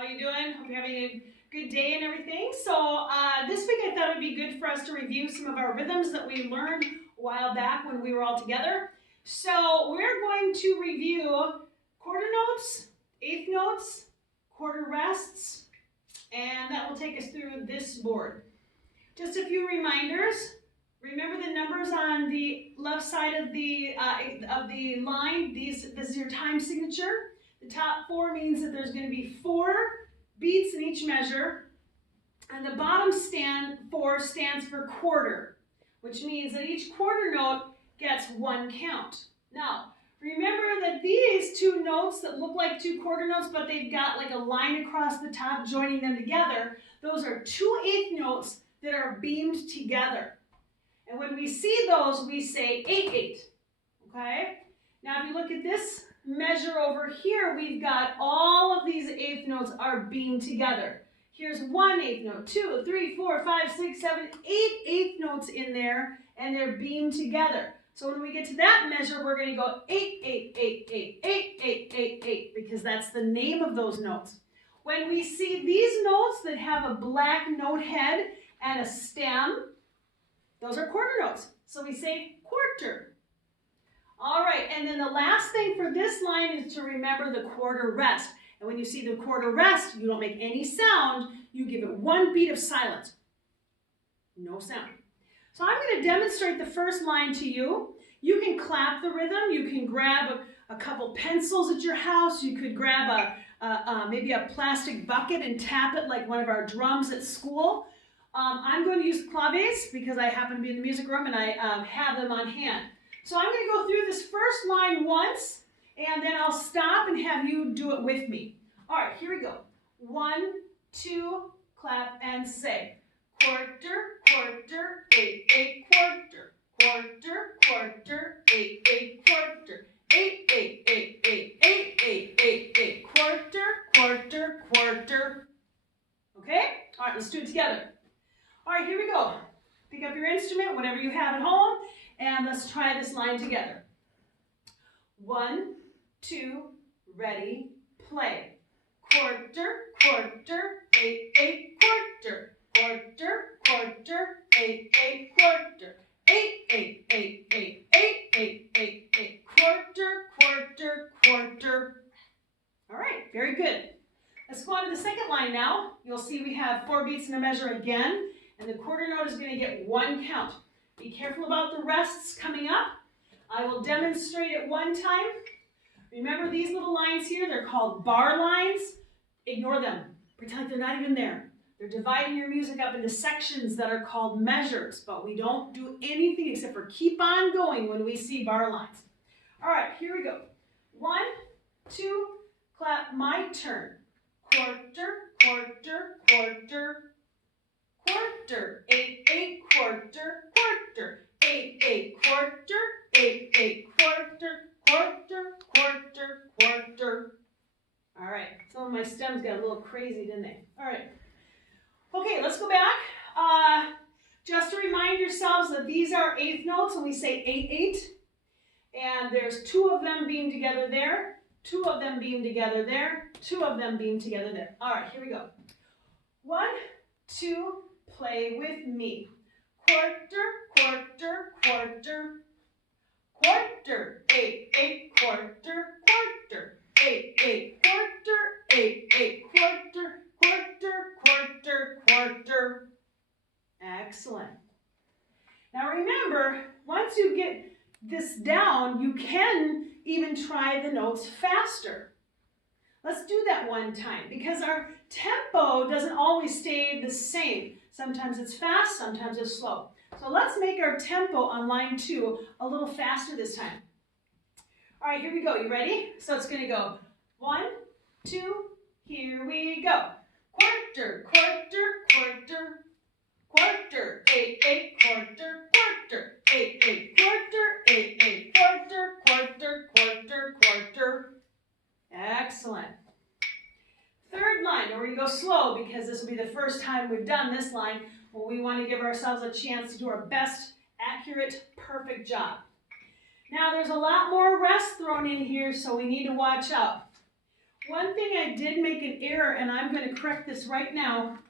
How you doing? Hope you're having a good day and everything. So this week I thought it would be good for us to review some of our rhythms that we learned a while back when we were all together. So we're going to review quarter notes, eighth notes, quarter rests, and that will take us through this board. Just a few reminders. Remember the numbers on the left side of the line. This is your time signature. The top four means that there's going to be 4 beats in each measure, and the bottom four stands for quarter, which means that each quarter note gets 1 count. Now, remember that these 2 notes that look like 2 quarter notes, but they've got like a line across the top joining them together, those are 2 eighth notes that are beamed together. And when we see those, we say 8-8, okay? Now, if you look at this measure over here, we've got all of these eighth notes are beamed together. Here's 1 eighth note, 2, 3, 4, 5, 6, 7, 8 eighth notes in there, and they're beamed together. So when we get to that measure, we're going to go 8, 8, 8, 8, 8, 8, 8, 8, because that's the name of those notes. When we see these notes that have a black note head and a stem, those are quarter notes. So we say quarter. All right, and then the last thing for this line is to remember the quarter rest. And when you see the quarter rest, you don't make any sound. You give it 1 beat of silence. No sound. So I'm going to demonstrate the first line to you. You can clap the rhythm. You can grab a couple pencils at your house. You could grab maybe a plastic bucket and tap it like one of our drums at school. I'm going to use claves because I happen to be in the music room and I have them on hand. So I'm going to go through this first line once, and then I'll stop and have you do it with me. All right, here we go. 1, 2, clap and say. Quarter, quarter, 8, 8, quarter. Quarter, quarter, 8, 8, quarter. 8, 8, 8, 8, 8, 8, 8, 8, quarter, quarter, quarter. Okay? All right, let's do it together. All right, here we go. Pick up your instrument, whatever you have at home, and let's try this line together. 1, 2, ready, play. Quarter, quarter, 8, 8, quarter. Quarter, quarter, 8, 8, quarter. 8, 8, 8, 8, 8, 8, 8, 8, quarter, quarter, quarter. All right, very good. Let's go on to the second line now. You'll see we have 4 beats in a measure again, and the quarter note is going to get 1 count. Be careful about the rests coming up. I will demonstrate it one time. Remember these little lines here? They're called bar lines. Ignore them. Pretend like they're not even there. They're dividing your music up into sections that are called measures, but we don't do anything except for keep on going when we see bar lines. All right, here we go. 1, 2, clap, my turn. Quarter, quarter, quarter, quarter. 8, 8, quarter, quarter. 8, 8, quarter, 8, 8, quarter, quarter, quarter, quarter. All right, some of my stems got a little crazy, didn't they? All right. Okay, let's go back. Just to remind yourselves that these are eighth notes, and we say 8, 8. And there's 2 of them beamed together there, 2 of them beamed together there, 2 of them beamed together there. All right, here we go. 1, 2, play with me. Quarter, quarter, quarter, quarter. 8, 8, quarter, quarter. 8, 8, quarter, 8, 8, quarter, quarter, quarter, quarter. Excellent. Now remember, once you get this down, you can even try the notes faster. Let's do that one time because our tempo doesn't always stay the same. Sometimes it's fast, sometimes it's slow. So let's make our tempo on line 2 a little faster this time. All right, here we go. You ready? So it's going to go 1, 2, here we go. Quarter, quarter, quarter, quarter. 8, 8, quarter, quarter. 8, 8, quarter, 8, 8, quarter, quarter, quarter, quarter. Excellent. Third line, we're going to go slow because this will be the first time we've done this line. Well, we want to give ourselves a chance to do our best, accurate, perfect job. Now, there's a lot more rest thrown in here, so we need to watch out. One thing I did make an error, and I'm going to correct this right now.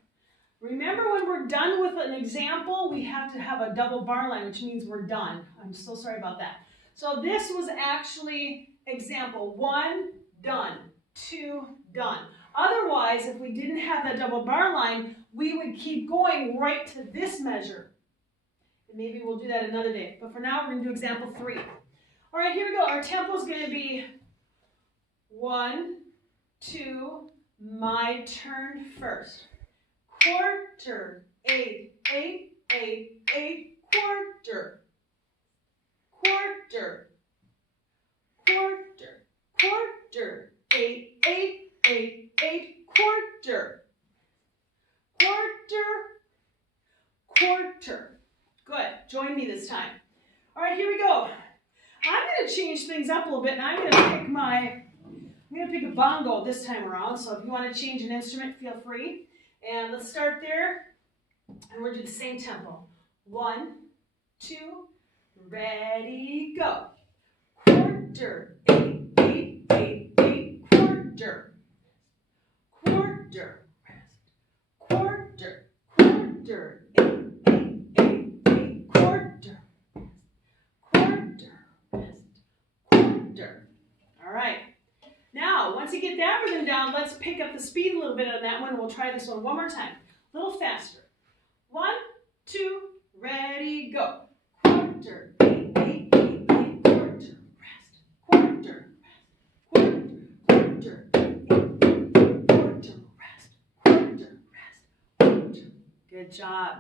Remember, when we're done with an example, we have to have a double bar line, which means we're done. I'm so sorry about that. So this was actually example 1, done, 2, done. Otherwise, if we didn't have that double bar line, we would keep going right to this measure. And maybe we'll do that another day. But for now, we're going to do example 3. All right, here we go. Our tempo is going to be 1, 2, my turn first. Quarter, 8, 8, 8, 8, quarter. Quarter, quarter, quarter, 8, 8, 8, 8, quarter. Quarter, quarter. Good. Join me this time. All right, here we go. I'm going to change things up a little bit, and I'm going to pick a bongo this time around. So if you want to change an instrument, feel free. And let's start there, and we'll do the same tempo. 1, 2, ready, go. Quarter, 8, 8, 8, 8, quarter. Quarter, quarter, quarter, 8, 8, 8, 8, quarter. Quarter, quarter. All right. Now, once you get that rhythm down, let's pick up the speed a little bit on that one. We'll try this one more time. A little faster. 1, 2, ready, go. Quarter, 8, 8, 8, 8, quarter, rest. Quarter, rest. Quarter, quarter, 8, 8, 8, quarter, rest. Quarter, rest. Quarter. Good job.